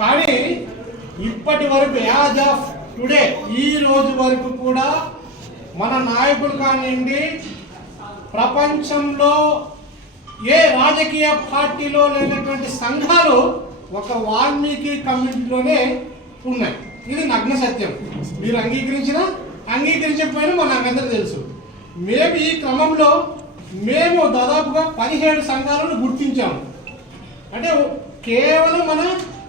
కానీ ఇప్పటి వరకు యాజ్ ఆఫ్ టుడే ఈ రోజు వరకు కూడా మన నాయకులు కానివ్వండి ప్రపంచంలో ఏ రాజకీయ పార్టీలో లేనటువంటి సంఘాలు ఒక వాల్మీకి కమ్యూనిటీలోనే ఉన్నాయి. ఇది నగ్న సత్యం. మీరు అంగీకరించినా అంగీకరించకపోయినా మనకందరూ తెలుసు. మేము ఈ క్రమంలో మేము దాదాపుగా పదిహేడు సంఘాలను గుర్తించాము. అంటే కేవలం మన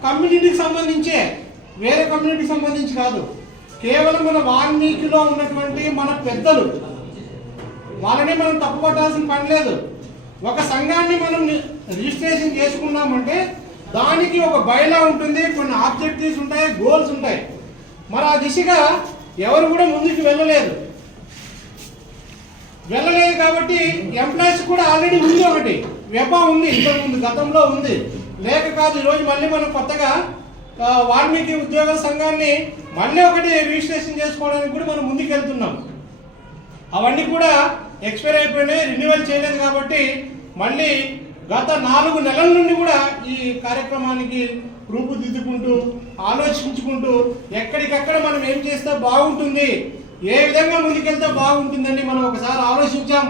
కమ్యూనిటీకి సంబంధించే వేరే కమ్యూనిటీకి సంబంధించి కాదు. కేవలం మన వాల్మీకిలో ఉన్నటువంటి మన పెద్దలు. వాళ్ళని మనం తప్పు పట్టాల్సిన పని లేదు. ఒక సంఘాన్ని మనం రిజిస్ట్రేషన్ చేసుకున్నామంటే దానికి ఒక బయలా ఉంటుంది కొన్ని ఆబ్జెక్టివ్స్ ఉంటాయి గోల్స్ ఉంటాయి. మరి ఆ దిశగా ఎవరు కూడా ముందుకు వెళ్ళలేదు. వెళ్ళలేదు కాబట్టి ఎంప్లాయీస్ కూడా ఆల్రెడీ ఉంది ఒకటి. వెపా ఉంది ఇంతకుముందు గతంలో ఉంది. లేక కాదు ఈరోజు మళ్ళీ మనం కొత్తగా వాల్మీకి ఉద్యోగ సంఘాన్ని మళ్ళీ ఒకటి రిజిస్ట్రేషన్ చేసుకోవడానికి కూడా మనం ముందుకెళ్తున్నాం. అవన్నీ కూడా ఎక్స్పైర్ అయిపోయినాయి రెన్యువల్ చేయలేదు కాబట్టి మళ్ళీ గత నాలుగు నెలల నుండి కూడా ఈ కార్యక్రమానికి రూపుదిద్దుకుంటూ ఆలోచించుకుంటూ ఎక్కడికక్కడ మనం ఏం చేస్తే బాగుంటుంది ఏ విధంగా ముందుకెళ్తే బాగుంటుందని మనం ఒకసారి ఆలోచించాం.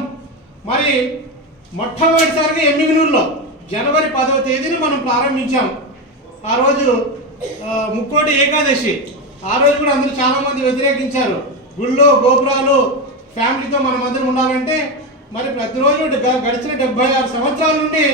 మరి మొట్టమొదటిసారిగా ఎమ్మిగనూరులో జనవరి పదవ తేదీని మనం ప్రారంభించాం. ఆ రోజు ముక్కోటి ఏకాదశి. ఆ రోజు కూడా అందరూ చాలామంది వ్యతిరేకించారు. గుళ్ళు గోపురాలు ఫ్యామిలీతో మనం అందరం ఉండాలంటే మరి ప్రతిరోజు గ- గడిచిన డెబ్బై ఆరు సంవత్సరాల నుండి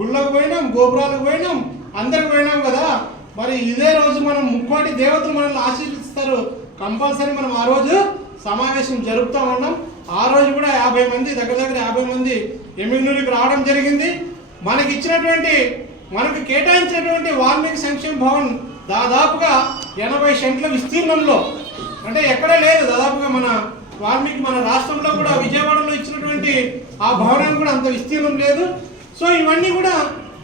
గుళ్ళకు పోయినాం గోపురాలకు పోయినాం అందరికి పోయినాం కదా. మరి ఇదే రోజు మనం ముక్కోటి దేవతలు మనల్ని ఆశీర్వదిస్తారు కంపల్సరీ మనం ఆ రోజు సమావేశం జరుపుతా ఉన్నాం. ఆ రోజు కూడా యాభై మంది దగ్గర దగ్గర యాభై మంది ఎమ్మెల్యేలకు రావడం జరిగింది. మనకి ఇచ్చినటువంటి మనకు కేటాయించినటువంటి వాల్మీకి సంక్షేమ భవన్ దాదాపుగా ఎనభై సెంట్ల విస్తీర్ణంలో. అంటే ఎక్కడ లేదు దాదాపుగా మన వాల్మీకి మన రాష్ట్రంలో కూడా విజయవాడలో ఇచ్చినటువంటి ఆ భవనానికి కూడా అంత విస్తీర్ణం లేదు. సో ఇవన్నీ కూడా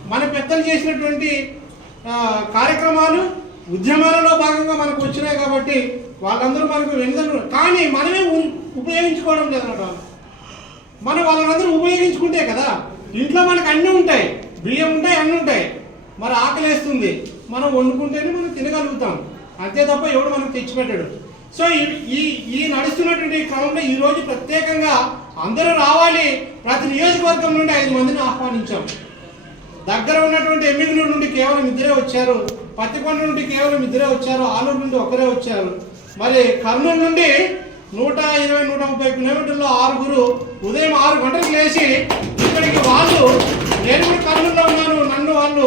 మన పెద్దలు చేసినటువంటి కార్యక్రమాలు ఉద్యమాలలో భాగంగా మనకు వచ్చినాయి కాబట్టి వాళ్ళందరూ మనకు వెనుదను కానీ మనమే ఉపయోగించుకోవడం లేదన్నమాట మనం వాళ్ళందరూ ఉపయోగించుకుంటే కదా? ఇంట్లో మనకు అన్నీ ఉంటాయి. బియ్యం ఉంటాయి అన్నీ ఉంటాయి. మరి ఆకలేస్తుంది. మనం వండుకుంటేనే మనం తినగలుగుతాం. అంతే తప్ప ఎవడు మనకు తెచ్చిపెట్టాడు. సో ఈ- ఈ ఈ నడుస్తున్నటువంటి క్రమంలో ఈరోజు ప్రత్యేకంగా అందరూ రావాలి. ప్రతి నియోజకవర్గం నుండి ఐదు మందిని ఆహ్వానించాం. దగ్గర ఉన్నటువంటి ఎమ్మిగనూరు నుండి కేవలం ఇద్దరే వచ్చారు. పత్తికొండ నుండి కేవలం ఇద్దరే వచ్చారు. ఆలూరు నుండి ఒకరే వచ్చారు. మరి కర్నూలు నుండి నూట ఇరవై నూట ముప్పై కిలోమీటర్లో ఆరుగురు ఉదయం ఆరు గంటలకు లేచి ఇక్కడికి వాళ్ళు నేను కూడా కర్నూలులో ఉన్నాను. నన్ను వాళ్ళు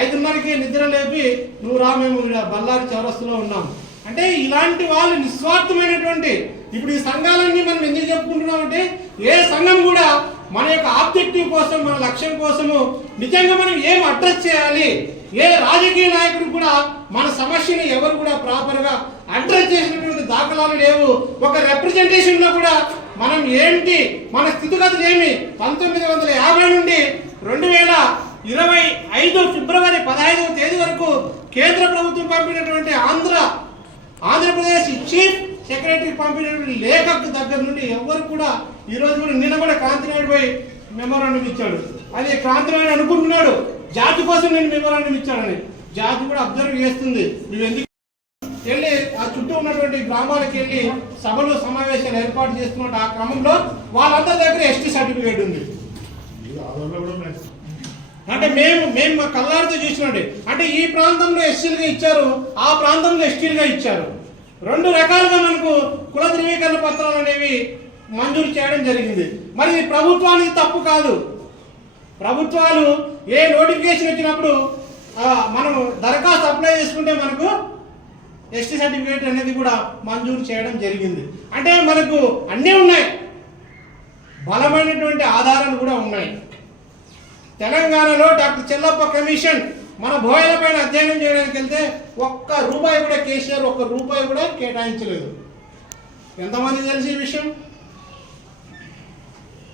ఐదున్నరకి నిద్ర లేపి నువ్వు రా మేము ఈడ బళ్ళారి చౌరస్తులో ఉన్నాం. అంటే ఇలాంటి వాళ్ళు నిస్వార్థమైనటువంటి ఇప్పుడు ఈ సంఘాలన్నీ మనం ఎందుకు చెప్పుకుంటున్నామంటే ఏ సంఘం కూడా మన యొక్క ఆబ్జెక్టివ్ కోసం మన లక్ష్యం కోసము నిజంగా మనం ఏం అడ్రస్ చేయాలి ఏ రాజకీయ నాయకుడు కూడా మన సమస్యని ఎవరు కూడా ప్రాపర్గా అడ్రస్ చేసినటువంటి దాఖలాలు లేవు. ఒక రిప్రజెంటేషన్లో కూడా మనం ఏంటి? మన స్థితిగతులు ఏమి? పంతొమ్మిది వందల యాభై నుండి రెండు వేల ఇరవై ఐదు ఫిబ్రవరి పదహైదవ తేదీ వరకు కేంద్ర ప్రభుత్వం పంపినటువంటి ఆంధ్ర ఆంధ్రప్రదేశ్ చీఫ్ సెక్రటరీ పంపినటువంటి లేఖకు దగ్గర నుండి ఎవరు కూడా ఈ రోజు కూడా నిన్న కూడా కాంతినాయుడు పోయి మెమోరాండం ఇచ్చాడు. అది కాంతినాయుడు అనుకుంటున్నాడు జాతి కోసం నేను మెమోరాండం ఇచ్చాడని జాతి కూడా అబ్జర్వ్ చేస్తుంది. నువ్వు ఎందుకు వెళ్ళి ఆ చుట్టూ ఉన్నటువంటి గ్రామాలకు వెళ్ళి సభలు సమావేశాలు ఏర్పాటు చేస్తున్నట్టు ఆ క్రమంలో వాళ్ళందరి దగ్గర ఎస్టీ సర్టిఫికేట్ ఉంది. అంటే మేము మేము మా కళ్ళారితో చూసినట్టు. అంటే ఈ ప్రాంతంలో ఎస్సీలుగా ఇచ్చారు ఆ ప్రాంతంలో ఎస్టీలుగా ఇచ్చారు. రెండు రకాలుగా మనకు కుల ధృవీకరణ పత్రాలు అనేవి మంజూరు చేయడం జరిగింది. మరి ఇది ప్రభుత్వానికి తప్పు కాదు. ప్రభుత్వాలు ఏ నోటిఫికేషన్ వచ్చినప్పుడు మనం దరఖాస్తు అప్లై చేసుకుంటే మనకు ఎస్టీ సర్టిఫికేట్ అనేది కూడా మంజూరు చేయడం జరిగింది. అంటే మనకు అన్నీ ఉన్నాయి. బలమైనటువంటి ఆధారాలు కూడా ఉన్నాయి. తెలంగాణలో డాక్టర్ చెల్లప్ప కమిషన్ మన భోయల పైన అధ్యయనం చేయడానికి వెళ్తే ఒక్క రూపాయి కూడా కేసీఆర్ ఒక్క రూపాయి కూడా కేటాయించలేదు. ఎంతమంది తెలిసి ఈ విషయం?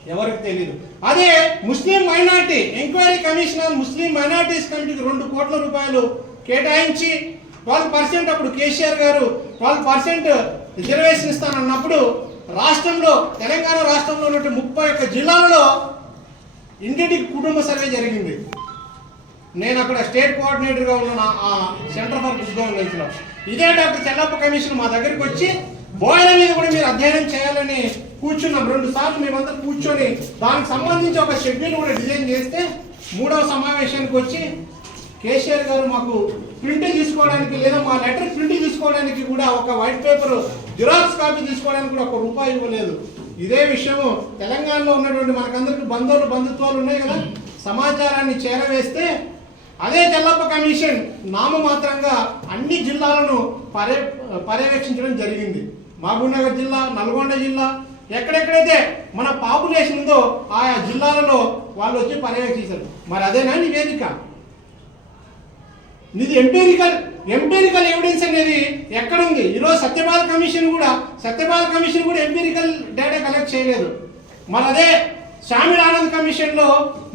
ఎవరికి తెలియదు అదే Muslim minority enquiry commissioner Muslim minorities కమిటీకి రెండు కోట్ల రూపాయలు కేటాయించి ట్వెల్వ్ పర్సెంట్ అప్పుడు కేసీఆర్ గారు ట్వెల్వ్ పర్సెంట్ రిజర్వేషన్ ఇస్తానన్నప్పుడు రాష్ట్రంలో తెలంగాణ రాష్ట్రంలో ఉన్నటువంటి ముప్పై ఒక్క జిల్లాలలో ఇంటింటికి కుటుంబ సర్వే జరిగింది. నేను అక్కడ స్టేట్ కోఆర్డినేటర్గా ఉన్న ఆ సెంటర్ ఫర్ ఫుడ్ గవర్నెన్స్లో ఇదే డాక్టర్ చెల్లప్ప కమిషన్ మా దగ్గరికి వచ్చి బోయల మీద కూడా మీరు అధ్యయనం చేయాలని కూర్చున్నాం. రెండు సార్లు మేమంతా కూర్చొని దానికి సంబంధించి ఒక షెడ్యూల్ కూడా డిజైన్ చేస్తే మూడవ సమావేశానికి వచ్చి కేసీఆర్ గారు మాకు ప్రింట్ తీసుకోవడానికి లేదా మా లెటర్ ప్రింట్ తీసుకోవడానికి కూడా ఒక వైట్ పేపర్ జిరాక్స్ కాపీ తీసుకోవడానికి కూడా ఒక రూపాయి ఇవ్వలేదు. ఇదే విషయము తెలంగాణలో ఉన్నటువంటి మనకందరికి బంధువులు బంధుత్వాలు ఉన్నాయి కదా? సమాచారాన్ని చేరవేస్తే అదే జల్లప్ప కమిషన్ నామమాత్రంగా అన్ని జిల్లాలను పర్య పర్యవేక్షించడం జరిగింది. మహబూబ్నగర్ జిల్లా నల్గొండ జిల్లా ఎక్కడెక్కడైతే మన పాపులేషన్ ఉందో ఆయా జిల్లాలలో వాళ్ళు వచ్చి పర్యవేక్షించారు. మరి అదేనా నివేదిక? ఇది ఎంపీరికల్ ఎంపీరికల్ ఎవిడెన్స్ అనేది ఎక్కడ ఉంది ఈరోజు సత్యపాల కమిషన్ కూడా సత్యపాల కమిషన్ కూడా ఎంపీరికల్ డేటా కలెక్ట్ చేయలేదు. మన అదే స్వామినానంద్ ఆనంద్ కమిషన్లో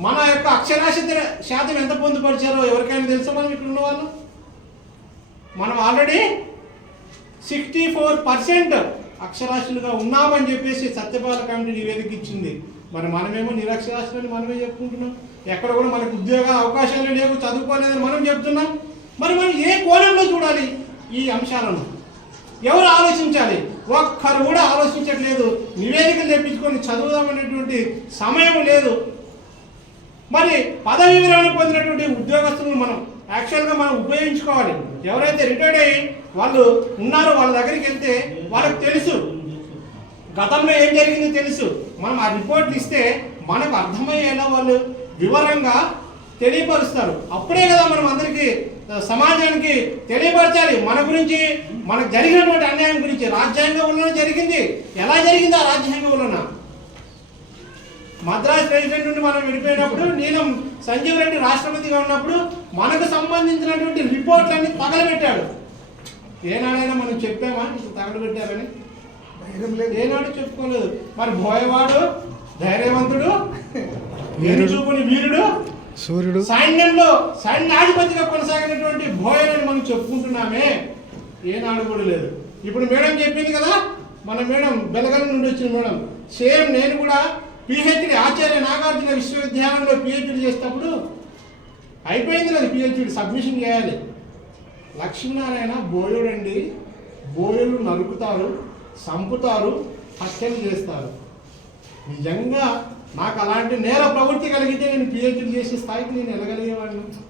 మన యొక్క అక్షరాస్యత శాతం ఎంత పొందుపరిచారో ఎవరికైనా తెలుసా మనం ఇక్కడ ఉన్న వాళ్ళు మనం ఆల్రెడీ సిక్స్టీ ఫోర్ పర్సెంట్ అక్షరాస్యులుగా ఉన్నామని చెప్పేసి సత్యపాల కమిటీ నివేదిక ఇచ్చింది. మరి మనమేమో నిరక్షరాస్యులని మనమే చెప్పుకుంటున్నాం. ఎక్కడ కూడా మనకు ఉద్యోగ అవకాశాలు లేవు చదువుకోలేదని మనం చెప్తున్నాం. మరి మనం ఏ కోణంలో చూడాలి? ఈ అంశాలను. ఎవరు ఆలోచించాలి? ఒక్కరు కూడా ఆలోచించట్లేదు. నివేదికలు తెప్పించుకొని చదువుదామనేటువంటి సమయం లేదు. మరి పదవి విరమణ పొందినటువంటి ఉద్యోగస్తులను మనం యాక్చువల్గా మనం ఉపయోగించుకోవాలి. ఎవరైతే రిటైర్డ్ అయ్యి వాళ్ళు ఉన్నారో వాళ్ళ దగ్గరికి వెళ్తే వాళ్ళకి తెలుసు. గతంలో ఏం జరిగిందో తెలుసు. మనం ఆ రిపోర్ట్లు ఇస్తే మనకు అర్థమయ్యేలా వాళ్ళు వివరంగా తెలియపరుస్తారు. అప్పుడే కదా మనం అందరికీ సమాజానికి తెలియపరచాలి. మన గురించి మనకు జరిగినటువంటి అన్యాయం గురించి. రాజ్యాంగ ఉల్లన జరిగింది. ఎలా జరిగింది ఆ రాజ్యాంగ ఉల్లన మద్రాస్ ప్రెసిడెంట్ నుండి మనం విడిపోయినప్పుడు నేను సంజీవ్ రెడ్డి రాష్ట్రపతిగా ఉన్నప్పుడు మనకు సంబంధించినటువంటి రిపోర్ట్లన్నీ తగలబెట్టాడు ఏనాడైనా మనం చెప్పామా? ఇది తగలబెట్టారని? ఏనాడు చెప్పుకోలేదు. మరి బోయవాడు ధైర్యవంతుడు చూపుని వీరుడు సూర్యుడు సైన్యంలో సైన్యాధిపతిగా కొనసాగినటువంటి బోయలని మనం చెప్పుకుంటున్నామే. ఏనాడు కూడా లేదు. ఇప్పుడు మేడం చెప్పింది కదా మన మేడం బెలగల్ నుండి వచ్చిన మేడం. సేమ్ నేను కూడా పిహెచ్డి ఆచార్య నాగార్జున విశ్వవిద్యాలయంలో పిహెచ్డి చేసేటప్పుడు అయిపోయింది లేదు పిహెచ్డి సబ్మిషన్ చేయాలి. లక్ష్మీనారాయణ బోయుడండి. బోయులు నరుకుతారు సంపుతారు హత్యలు చేస్తారు. నిజంగా నాకు అలాంటి నేర ప్రవృత్తి కలిగితే నేను పిహెచ్డి చేసే స్థాయికి నేను వెళ్ళగలిగేవాడిని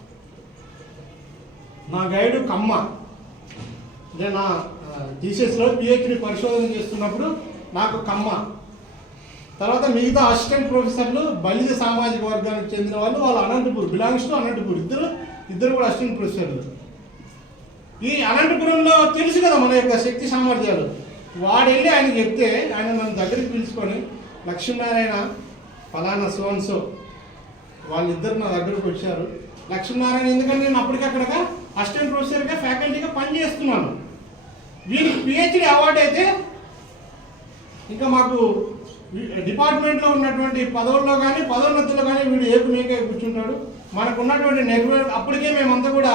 నా గైడు కమ్మ నేను నా జీసస్లో పిహెచ్డి పరిశోధన చేస్తున్నప్పుడు నాకు కమ్మ. తర్వాత మిగతా అసిస్టెంట్ ప్రొఫెసర్లు బలిజ సామాజిక వర్గానికి చెందిన వాళ్ళు వాళ్ళు అనంతపూర్ బిలాంగ్స్ టు అనంతపూర్. ఇద్దరు ఇద్దరు కూడా అసిస్టెంట్ ప్రొఫెసర్లు ఈ అనంతపురంలో తెలుసు కదా మన యొక్క శక్తి సామర్థ్యాలు. వాడు వెళ్ళి ఆయన చెప్తే ఆయన నన్ను దగ్గరికి పిలుచుకొని లక్ష్మీనారాయణ ఫలానా సోన్సో వాళ్ళిద్దరు నా దగ్గరకు వచ్చారు. లక్ష్మీనారాయణ ఎందుకంటే నేను అప్పటికక్కడగా అసిస్టెంట్ ప్రొఫెసర్గా ఫ్యాకల్టీగా పనిచేస్తున్నాను వీరికి పిహెచ్డి అవార్డు అయితే ఇంకా మాకు డిపార్ట్మెంట్లో ఉన్నటువంటి పదవుల్లో కానీ పదోన్నతుల్లో కానీ వీడు ఏపు మీకే కూర్చుంటాడు. మనకు ఉన్నటువంటి నెట్వర్క్ అప్పటికే మేమంతా కూడా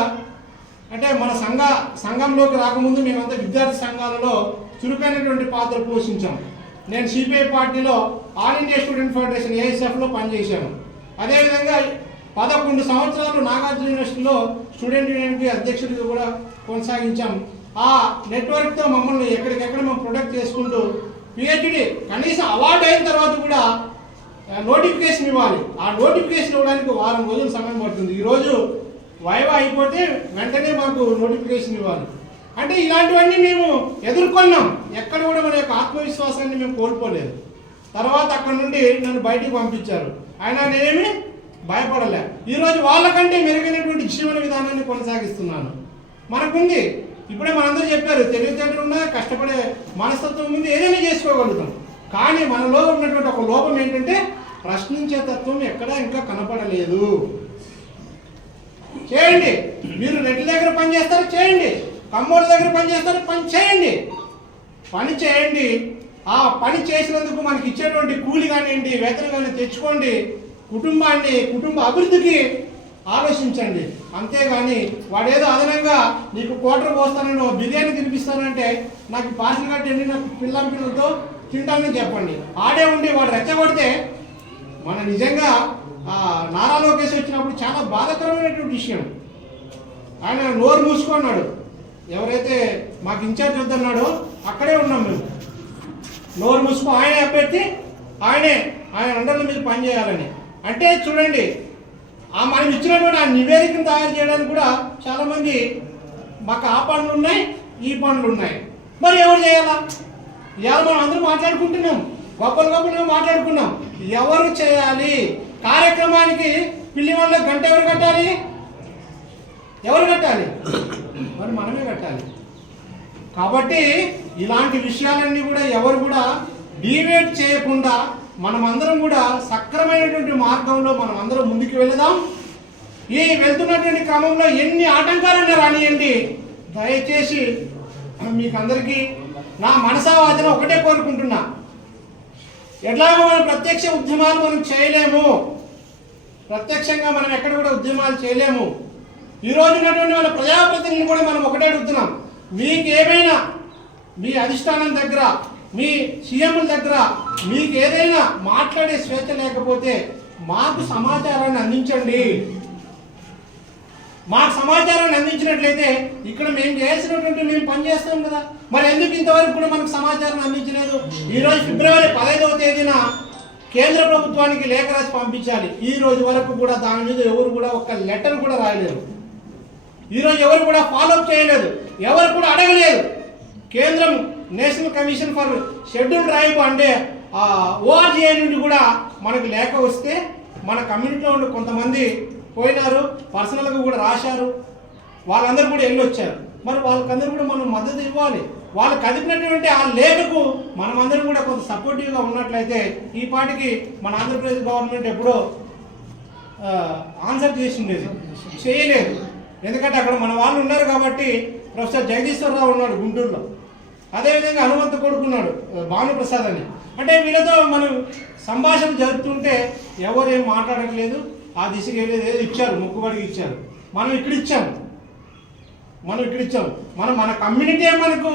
అంటే మన సంఘ సంఘంలోకి రాకముందు మేమంతా విద్యార్థి సంఘాలలో చురుకైనటువంటి పాత్ర పోషించాము నేను సిపిఐ పార్టీలో ఆల్ ఇండియా స్టూడెంట్ ఫెడరేషన్ ఏఎస్ఎఫ్లో పనిచేశాను. అదేవిధంగా పదకొండు సంవత్సరాలు నాగార్జున యూనివర్సిటీలో స్టూడెంట్ యూనియన్కి అధ్యక్షుడిగా కూడా కొనసాగించాం. ఆ నెట్వర్క్తో మమ్మల్ని ఎక్కడికెక్కడ మేము ప్రొడక్ట్ చేసుకుంటూ పిహెచ్డి కనీసం అవార్డు అయిన తర్వాత కూడా నోటిఫికేషన్ ఇవ్వాలి. ఆ నోటిఫికేషన్ ఇవ్వడానికి వారం రోజులు సమయం పడుతుంది. ఈరోజు వైవా అయిపోతే వెంటనే మాకు నోటిఫికేషన్ ఇవ్వాలి. అంటే ఇలాంటివన్నీ మేము ఎదుర్కొన్నాం. ఎక్కడ కూడా మన యొక్క ఆత్మవిశ్వాసాన్ని మేము కోల్పోలేదు. తర్వాత అక్కడ నుండి నన్ను బయటికి పంపించారు. అయినా నేనేమి భయపడలే. ఈరోజు వాళ్ళకంటే మెరుగైనటువంటి జీవన విధానాన్ని కొనసాగిస్తున్నాను. మనకుంది. ఇప్పుడే మనందరూ చెప్పారు తెలివితేటలు ఉన్నా కష్టపడే మనస్తత్వం ఉంది ఏదైనా చేసుకోగలుగుతాం. కానీ మనలో ఉన్నటువంటి ఒక లోపం ఏంటంటే ప్రశ్నించే తత్వం ఎక్కడా ఇంకా కనపడలేదు. చేయండి. మీరు రెడ్డి దగ్గర పనిచేస్తారు చేయండి. కమ్మోడి దగ్గర పని చేస్తారు పని చేయండి. పని చేయండి. ఆ పని చేసినందుకు మనకి ఇచ్చేటువంటి కూలి కానివ్వండి వేతనం కానీ తెచ్చుకోండి. కుటుంబాన్ని కుటుంబ అభివృద్ధికి ఆలోచించండి. అంతేగాని వాడేదో అదనంగా నీకు కోటర్ పోస్తానని ఓ బిర్యానీ తినిపిస్తానంటే నాకు పార్సల్ కట్టండి నాకు పిల్ల పిల్లలతో తింటానని చెప్పండి. ఆడే ఉండి వాడు రెచ్చగొడితే మన నిజంగా ఆ, నారా లోకేష్ వచ్చినప్పుడు చాలా బాధాకరమైనటువంటి విషయం. ఆయన నోరు మూసుకున్నాడు ఎవరైతే మాకు ఇన్ఛార్జ్ వద్దన్నాడో అక్కడే ఉన్నాం మేము. నోరు ముసుకు ఆయనే అభ్యర్థి ఆయనే ఆయన అండర్ల మీద పనిచేయాలని అంటే చూడండి ఆ మనం ఇచ్చినటువంటి ఆ నివేదికను తయారు చేయడానికి కూడా చాలామంది మాకు ఆ పనులు ఉన్నాయి ఈ పనులు ఉన్నాయి. మరి ఎవరు చేయాలా? ఇవాళ మనం అందరూ మాట్లాడుకుంటున్నాం. గొప్పలు గొప్పలు మాట్లాడుకున్నాం. ఎవరు చేయాలి? కార్యక్రమానికి పిల్లి వాళ్ళ గంట ఎవరు కట్టాలి? ఎవరు కట్టాలి? మరి మనమే కట్టాలి. కాబట్టి ఇలాంటి విషయాలన్నీ కూడా ఎవరు కూడా డీవేట్ చేయకుండా మనమందరం కూడా సక్రమైనటువంటి మార్గంలో మనం అందరం ముందుకు వెళదాం. ఈ వెళ్తున్నటువంటి క్రమంలో ఎన్ని ఆటంకాలన్నా రానియండి. దయచేసి మీకు అందరికీ నా మనసావాదన ఒకటే కోరుకుంటున్నా. ఎట్లాగో మనం ప్రత్యక్ష ఉద్యమాలు మనం చేయలేము. ప్రత్యక్షంగా మనం ఎక్కడ కూడా ఉద్యమాలు చేయలేము. ఈ ఉన్నటువంటి మన ప్రజాప్రతినిధులు కూడా మనం ఒకటే అడుగుతున్నాం. మీకు ఏమైనా మీ అధిష్టానం దగ్గర మీ సీఎంల దగ్గర మీకు ఏదైనా మాట్లాడే స్వేచ్ఛ లేకపోతే మాకు సమాచారాన్ని అందించండి. మాకు సమాచారాన్ని అందించినట్లయితే ఇక్కడ మేము చేసినటువంటి మేము పని చేస్తాం కదా. మరి ఎందుకు ఇంతవరకు కూడా మనకు సమాచారం అందించలేదు? ఈరోజు ఫిబ్రవరి పదహైదవ తేదీన కేంద్ర ప్రభుత్వానికి లేఖ రాసి పంపించాలి. ఈ రోజు వరకు కూడా దాని మీద ఎవరు కూడా ఒక్క లెటర్ కూడా రాయలేరు ఈరోజు ఎవరు కూడా ఫాలోఅప్ చేయలేదు. ఎవరు కూడా అడగలేదు. కేంద్రం national commission for schedule tribe అంటే ఓఆర్జీఐ నుండి కూడా మనకు లేఖ వస్తే మన కమ్యూనిటీలో ఉండే కొంతమంది పోయినారు పర్సనల్గా కూడా రాశారు. వాళ్ళందరూ కూడా వెళ్ళి వచ్చారు. మరి వాళ్ళకందరూ కూడా మనం మద్దతు ఇవ్వాలి. వాళ్ళు కదిపినటువంటి ఆ లేఖకు మనమందరం కూడా కొంత సపోర్టివ్గా ఉన్నట్లయితే ఈ పాటికి మన ఆంధ్రప్రదేశ్ గవర్నమెంట్ ఎప్పుడో ఆన్సర్ చేసిండేది. చేయలేదు. ఎందుకంటే అక్కడ మన వాళ్ళు ఉన్నారు కాబట్టి ప్రొఫెసర్ జగదీశ్వరరావు ఉన్నాడు గుంటూరులో. అదేవిధంగా హనుమంత కొడుకున్నాడు భానుప్రసాద్ అని. అంటే వీళ్ళతో మనం సంభాషణ జరుపుతుంటే ఎవరు ఏం మాట్లాడట్లేదు ఆ దిశగా వెళ్ళేది ఏదో ఇచ్చారు మొక్కుబడికి ఇచ్చారు. మనం ఇక్కడ ఇచ్చాము. మనం ఇక్కడ ఇచ్చాం మనం మన కమ్యూనిటీ మనకు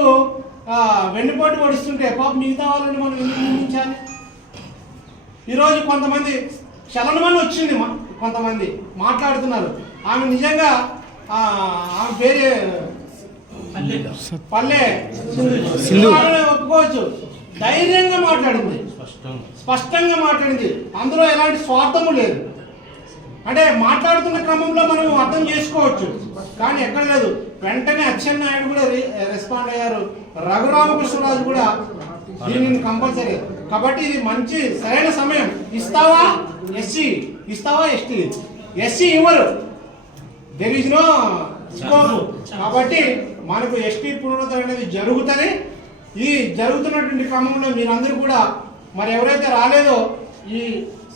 వెన్నుపోటు పడుస్తుంటే పాప మిగతా వాళ్ళని మనం ఎందుకు నిందించాలి ఈరోజు కొంతమంది చలనమని వచ్చింది కొంతమంది మాట్లాడుతున్నారు. ఆమె నిజంగా ఆమె పేరే పల్లె. సింధు. ఒప్పుకోవచ్చు. ధైర్యంగా మాట్లాడింది. స్పష్టంగా. మాట్లాడింది. అందులో ఎలాంటి స్వార్థము లేదు. అంటే మాట్లాడుతున్న క్రమంలో మనం అర్థం చేసుకోవచ్చు. కానీ ఎక్కడ లేదు. వెంటనే అచ్చెన్నాయుడు కూడా రెస్పాండ్ అయ్యారు. రఘురామకృష్ణరాజు కూడా దీనిని కంపల్సరీ. కాబట్టి ఇది మంచి సరైన సమయం. ఇస్తావా? ఎస్సీ. ఇస్తావా? ఎస్టీ. ఎస్సీ ఇవ్వరు. దెర్ ఇస్ నో స్కోప్ కాబట్టి మనకు ఎస్టీ పునరుద్ధరణ అనేది జరుగుతుంది ఈ జరుగుతున్నటువంటి క్రమంలో మీరందరూ కూడా మరి ఎవరైతే రాలేదో ఈ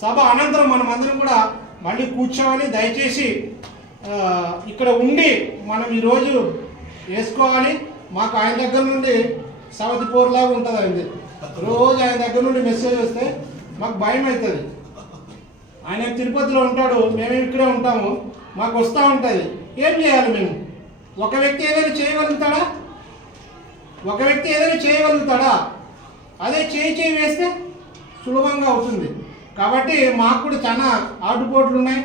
సభ అనంతరం మనం అందరం కూడా మళ్ళీ కూర్చోవాలి. దయచేసి ఆ, ఇక్కడ ఉండి మనం ఈరోజు వేసుకోవాలి. మాకు ఆయన దగ్గర నుండి సవతి పోరులాగా ఉంటుంది ఆయన రోజు ఆయన దగ్గర నుండి మెసేజ్ వస్తే మాకు భయం అవుతుంది ఆయన తిరుపతిలో ఉంటాడు మేము ఇక్కడే ఉంటాము మాకు వస్తూ ఉంటుంది ఏం చేయాలి మేము? ఒక వ్యక్తి ఏదైనా చేయగలుగుతాడా? ఒక వ్యక్తి ఏదైనా చేయగలుగుతాడా? అదే చేయి చేయి వేస్తే సులభంగా అవుతుంది. కాబట్టి మాకు కూడా చాలా ఆటుపోట్లు ఉన్నాయి.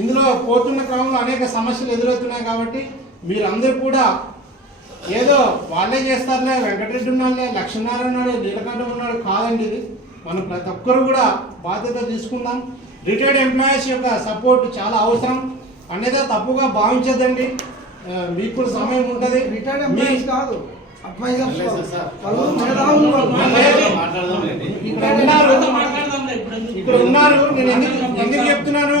ఇందులో పోతున్న క్రమంలో అనేక సమస్యలు ఎదురవుతున్నాయి కాబట్టి మీరందరూ కూడా ఏదో వాళ్ళే చేస్తారులే వెంకటరెడ్డి ఉన్నాడులే లక్ష్మీనారాయణ ఉన్నాడు నీలకంఠం ఉన్నాడు కాదండి ఇది. మనం ప్రతి ఒక్కరు కూడా బాధ్యత తీసుకుందాం. రిటైర్డ్ ఎంప్లాయీస్ యొక్క సపోర్ట్ చాలా అవసరం. అనేది తప్పుగా భావించద్దండి. ఆ, మీకు కూడా సమయం ఉంటుంది. రిటైర్డ్ ఎంప్లాయీస్ కాదు. ఇక్కడ ఉన్నారు. ఇక్కడ ఉన్నారు. నేను ఎందుకు ఎందుకు చెప్తున్నాను.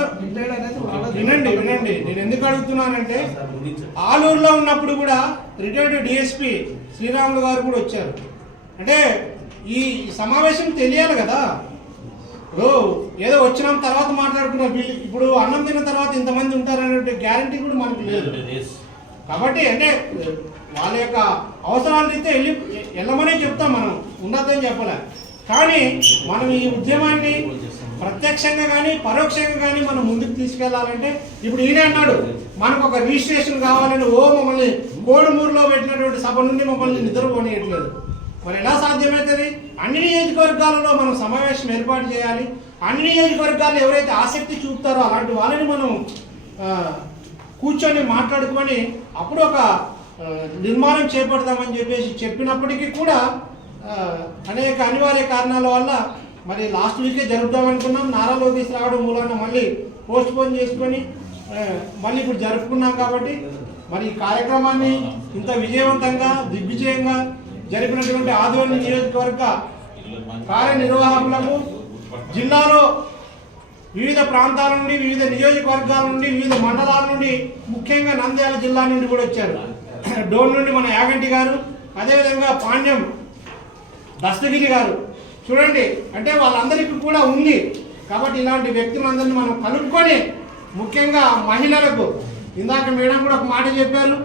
వినండి వినండి. నేను ఎందుకు అడుగుతున్నానంటే ఆలూరులో ఉన్నప్పుడు కూడా రిటైర్డ్ డిఎస్పి శ్రీరాములు గారు కూడా వచ్చారు. అంటే ఈ సమావేశం తెలియాలి కదా. ఏదో వచ్చినాం తర్వాత మాట్లాడుకున్నాం వీళ్ళు ఇప్పుడు అన్నం తిన్న తర్వాత ఇంతమంది ఉంటారనే గ్యారంటీ కూడా మనకు లేదు. కాబట్టి అంటే వాళ్ళ యొక్క అవసరాలు అయితే వెళ్ళి వెళ్ళమనే చెప్తాం మనం. ఉండద్దని చెప్పలే. కానీ మనం ఈ ఉద్యమాన్ని ప్రత్యక్షంగా కానీ పరోక్షంగా కానీ మనం ముందుకు తీసుకెళ్ళాలంటే ఇప్పుడు ఈయన అన్నాడు మనకు ఒక రిజిస్ట్రేషన్ కావాలని ఓ మమ్మల్ని కోడుమూరులో పెట్టినటువంటి సభ నుండి మమ్మల్ని నిద్రపోనియట్లేదు. మరి ఎలా సాధ్యమవుతుంది అన్ని నియోజకవర్గాలలో మనం సమావేశం ఏర్పాటు చేయాలి. అన్ని నియోజకవర్గాలు ఎవరైతే ఆసక్తి చూపుతారో అలాంటి వాళ్ళని మనం కూర్చొని మాట్లాడుకొని అప్పుడు ఒక నిర్మాణం చేపడదామని చెప్పేసి చెప్పినప్పటికీ కూడా అనేక అనివార్య కారణాల వల్ల మరి లాస్ట్ వీకే జరుపుదాం అనుకున్నాం. నారా లోకేష్ రావడం మూలాన మళ్ళీ పోస్ట్ పోన్ చేసుకొని మళ్ళీ ఇప్పుడు జరుపుకున్నాం కాబట్టి మరి ఈ కార్యక్రమాన్ని ఇంత విజయవంతంగా దిగ్విజయంగా జరిపినటువంటి ఆదివారం నియోజకవర్గ కార్యనిర్వాహకులకు జిల్లాలో వివిధ ప్రాంతాల నుండి వివిధ నియోజకవర్గాల నుండి వివిధ మండలాల నుండి ముఖ్యంగా నంద్యాల జిల్లా నుండి కూడా వచ్చారు. డోన్ నుండి మన యాగంటి గారు అదేవిధంగా పాండ్యం దస్తగిరి గారు. చూడండి అంటే వాళ్ళందరికీ కూడా ఉంది. కాబట్టి ఇలాంటి వ్యక్తులందరినీ మనం కనుక్కొని ముఖ్యంగా మహిళలకు ఇందాక మేడం కూడా ఒక మాట చెప్పారు